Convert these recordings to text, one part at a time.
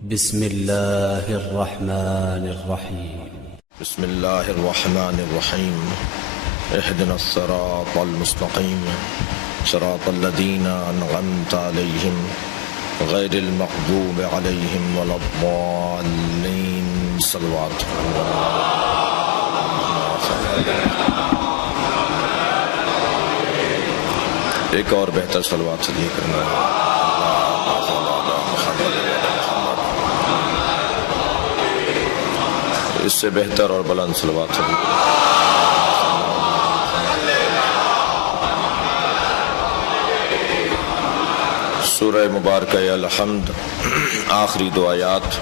بسم الله الرحمن الرحيم بسم الله الرحمن الرحيم اهدنا الصراط المستقيم صراط الذين أنعمت عليهم غير المغضوب عليهم ولا الضالين صلوات ایک اور بہتر صلوات سے کرنا اس سے بہتر اور بلند صلوات سے سورہ مبارکہ الحمد آخری دو آیات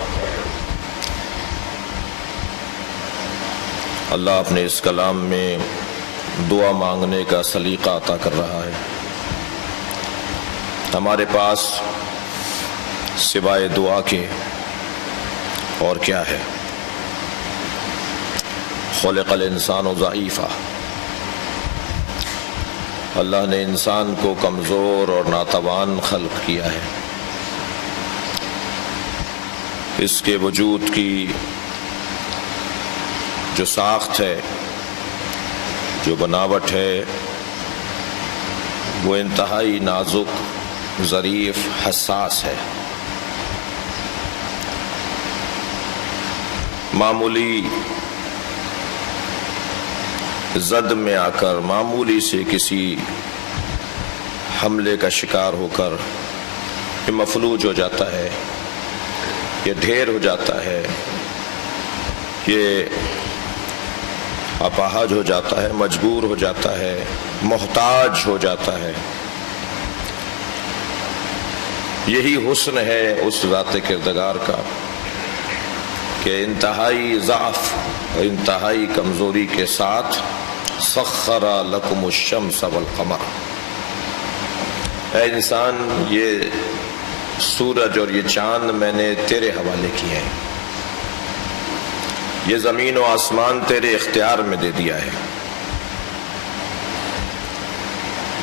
اللہ اپنے اس کلام میں دعا مانگنے کا سلیقہ عطا کر رہا ہے۔ ہمارے پاس سوائے دعا کے اور کیا ہے؟ خلق الانسان ضعیفا، اللہ نے انسان کو کمزور اور ناتوان خلق کیا ہے۔ اس کے وجود کی جو ساخت ہے، جو بناوٹ ہے، وہ انتہائی نازک، ظریف، حساس ہے۔ معمولی زد میں آ کر، معمولی سے کسی حملے کا شکار ہو کر یہ مفلوج ہو جاتا ہے، یہ ڈھیر ہو جاتا ہے، یہ اپاہج ہو جاتا ہے، مجبور ہو جاتا ہے، محتاج ہو جاتا ہے۔ یہی حسن ہے اس ذات کردگار کا کہ انتہائی ضعف اور انتہائی کمزوری کے ساتھ سخر لکم الشمس والقمر، اے انسان یہ سورج اور یہ چاند میں نے تیرے حوالے کیے ہیں، یہ زمین و آسمان تیرے اختیار میں دے دیا ہے۔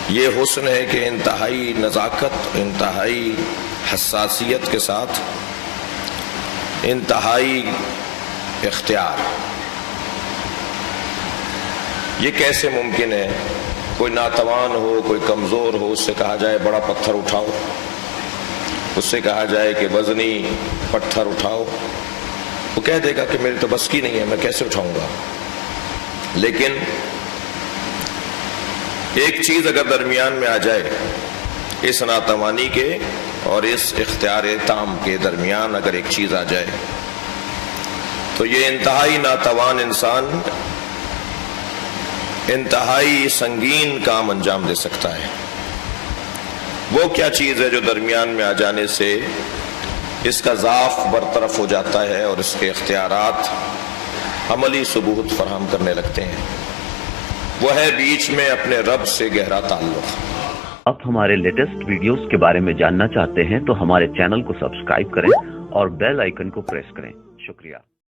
یہ حسن ہے کہ انتہائی نزاکت، انتہائی حساسیت کے ساتھ، انتہائی اختیار۔ یہ کیسے ممکن ہے؟ کوئی ناتوان ہو، کوئی کمزور ہو، اس سے کہا جائے بڑا پتھر اٹھاؤ، اس سے کہا جائے کہ وزنی پتھر اٹھاؤ، وہ کہہ دے گا کہ میری تو بس کی نہیں ہے، میں کیسے اٹھاؤں گا۔ لیکن ایک چیز اگر درمیان میں آ جائے، اس ناتوانی کے اور اس اختیار تام کے درمیان اگر ایک چیز آ جائے، تو یہ انتہائی ناتوان انسان انتہائی سنگین کام انجام دے سکتا ہے۔ وہ کیا چیز ہے جو درمیان میں آ جانے سے اس کا ضعف برطرف ہو جاتا ہے اور اس کے اختیارات عملی ثبوت فراہم کرنے لگتے ہیں؟ وہ ہے بیچ میں اپنے رب سے گہرا تعلق۔ آپ ہمارے لیٹسٹ ویڈیوز کے بارے میں جاننا چاہتے ہیں تو ہمارے چینل کو سبسکرائب کریں اور بیل آئیکن کو پریس کریں۔ شکریہ۔